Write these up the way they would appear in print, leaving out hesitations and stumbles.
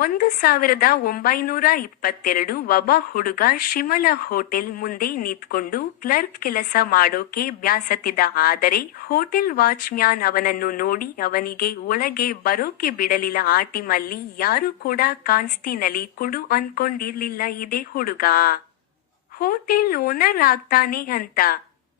1922 ಒಬ್ಬ ಹುಡುಗ ಶಿಮಲಾ ಹೋಟೆಲ್ ಮುಂದೆ ನಿಂತ್ಕೊಂಡು ಕ್ಲರ್ಕ್ ಕೆಲಸ ಮಾಡೋಕೆ ಬ್ಯಾಸತ್ತಿದ. ಆದರೆ ಹೋಟೆಲ್ ವಾಚ್ಮ್ಯಾನ್ ಅವನನ್ನು ನೋಡಿ ಅವನಿಗೆ ಒಳಗೆ ಬರೋಕೆ ಬಿಡಲಿಲ್ಲ. ಆ ಟೀಮಲ್ಲಿ ಯಾರು ಕೂಡ ಕಾನ್ಸ್ಟಿನಲ್ಲಿ ಕುಡು ಅನ್ಕೊಂಡಿರ್ಲಿಲ್ಲ ಇದೇ ಹುಡುಗ ಹೋಟೆಲ್ ಓನರ್ ಆಗ್ತಾನೆ ಅಂತ.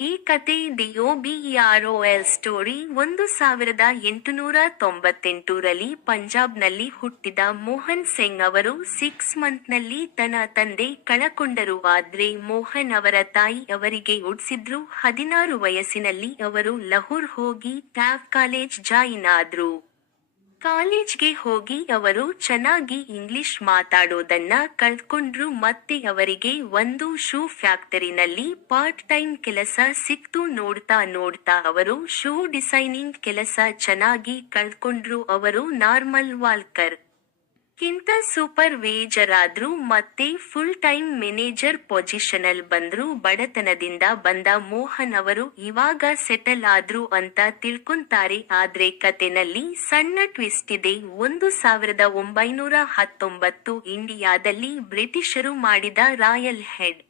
ಈ ಕತೆ DOBEROL ಸ್ಟೋರಿ. 1898ರಲ್ಲಿ ಪಂಜಾಬ್ನಲ್ಲಿ ಹುಟ್ಟಿದ ಮೋಹನ್ ಸಿಂಗ್ ಅವರು 6 ಮಂತ್ನಲ್ಲಿ ತನ್ನ ತಂದೆ ಕಳಕೊಂಡರು. ಆದ್ರೆ ಮೋಹನ್ ಅವರ ತಾಯಿ ಅವರಿಗೆ ಉಡ್ಸಿದ್ರು. 16 ವಯಸ್ಸಿನಲ್ಲಿ ಅವರು ಲಹೋರ್ ಹೋಗಿ ಟ್ಯಾಫ್ ಕಾಲೇಜ್ ಜಾಯಿನ್ ಆದ್ರು. ಕಾಲೇಜ್ಗೆ ಹೋಗಿ ಅವರು ಚೆನ್ನಾಗಿ ಇಂಗ್ಲಿಷ್ ಮಾತಾಡೋದನ್ನ ಕಲ್ತ್ಕೊಂಡ್ರು. ಮತ್ತೆ ಅವರಿಗೆ ಒಂದು ಶೂ ಫ್ಯಾಕ್ಟರಿನಲ್ಲಿ ಪಾರ್ಟ್ ಟೈಮ್ ಕೆಲಸ ಸಿಕ್ತು. ನೋಡ್ತಾ ನೋಡ್ತಾ ಅವರು ಶೂ ಡಿಸೈನಿಂಗ್ ಕೆಲಸ ಚೆನ್ನಾಗಿ ಕಲ್ತ್ಕೊಂಡ್ರು. ಅವರು ನಾರ್ಮಲ್ ವಾಲ್ಕರ್ ಕಿಂತ ಸೂಪರ್ವೈಸರ್ ಆದ್ರು. ಮತ್ತೆ ಫುಲ್ ಟೈಮ್ ಮ್ಯಾನೇಜರ್ ಪೊಸಿಷನಲ್ ಬಂದ್ರು. ಬಡತನದಿಂದ ಬಂದ ಮೋಹನ್ ಅವರು ಇವಾಗ ಸೆಟಲ್ ಆದ್ರು ಅಂತ ತಿಳ್ಕೊಂತಾರೆ. ಆದ್ರೆ ಕತೆನಲ್ಲಿ ಸಣ್ಣ ಟ್ವಿಸ್ಟ್ ಇದೆ. 1919 ಇಂಡಿಯಾದಲ್ಲಿ ಬ್ರಿಟಿಷರು ಮಾಡಿದ ರಾಯಲ್ ಹೆಡ್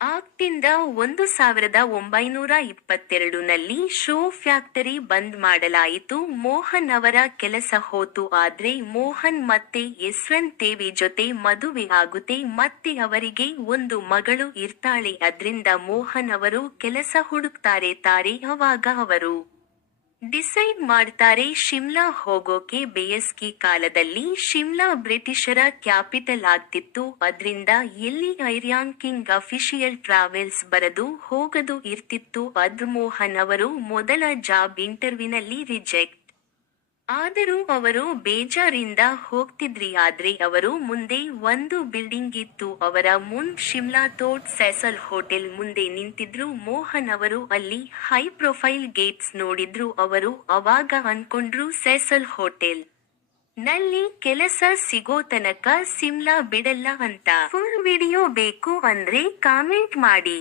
ಆಕ್ಟಿಂದ 1922ನಲ್ಲಿ ಶೂ ಫ್ಯಾಕ್ಟರಿ ಬಂದ್ ಮಾಡಲಾಯಿತು. ಮೋಹನ್ ಅವರ ಕೆಲಸ ಹೋತು. ಆದ್ರೆ ಮೋಹನ್ ಮತ್ತೆ ಯಶವಂತ್ ದೇವಿ ಜೊತೆ ಮದುವೆ ಆಗುತ್ತೆ. ಮತ್ತೆ ಅವರಿಗೆ ಒಂದು ಮಗಳು ಇರ್ತಾಳೆ. ಅದ್ರಿಂದ ಮೋಹನ್ ಅವರು ಕೆಲಸ ಹುಡುಕ್ತಾರೆ. ಅವಾಗ ಅವರು ಡಿಸೈಡ್ ಮಾಡ್ತಾರೆ ಶಿಮ್ಲಾ ಹೋಗೋಕೆ. ಬೇಸಿಗೆ ಕಾಲದಲ್ಲಿ ಶಿಮ್ಲಾ ಬ್ರಿಟಿಷರ ಕ್ಯಾಪಿಟಲ್ ಆಗ್ತಿತ್ತು. ಅದ್ರಿಂದ ಎಲ್ಲಿ ಐರ್ಯಾಂಕಿಂಗ್ ಅಫಿಷಿಯಲ್ ಟ್ರಾವೆಲ್ಸ್ ಬರದು ಹೋಗದು ಇರ್ತಿತ್ತು. ಆದ್ರೆ ಮೋಹನ್ ಅವರು ಮೊದಲ ಜಾಬ್ ಇಂಟರ್ವ್ಯೂನಲ್ಲಿ ರಿಜೆಕ್ಟ್ ಆದರೂ ಅವರು ಬೇಜಾರಿಂದ ಹೋಗ್ತಿದ್ರಿ. ಆದ್ರೆ ಅವರು ಮುಂದೆ ಒಂದು ಬಿಲ್ಡಿಂಗ್ ಇತ್ತು. ಅವರ ಮುಂದ್ ಶಿಮ್ಲಾ ತೋಟ್ ಸೆಸಲ್ ಹೋಟೆಲ್ ಮುಂದೆ ನಿಂತಿದ್ರು. ಮೋಹನ್ ಅವರು ಅಲ್ಲಿ ಹೈ ಪ್ರೊಫೈಲ್ ಗೇಟ್ಸ್ ನೋಡಿದ್ರು. ಅವರು ಅವಾಗ ಅನ್ಕೊಂಡ್ರು ಸೆಸಲ್ ಹೋಟೆಲ್ ನಲ್ಲಿ ಕೆಲಸ ಸಿಗೋ ತನಕ ಶಿಮ್ಲಾ ಬಿಡಲ್ಲ ಅಂತ. ಫುಲ್ ವಿಡಿಯೋ ಬೇಕು ಅಂದ್ರೆ ಕಾಮೆಂಟ್ ಮಾಡಿ.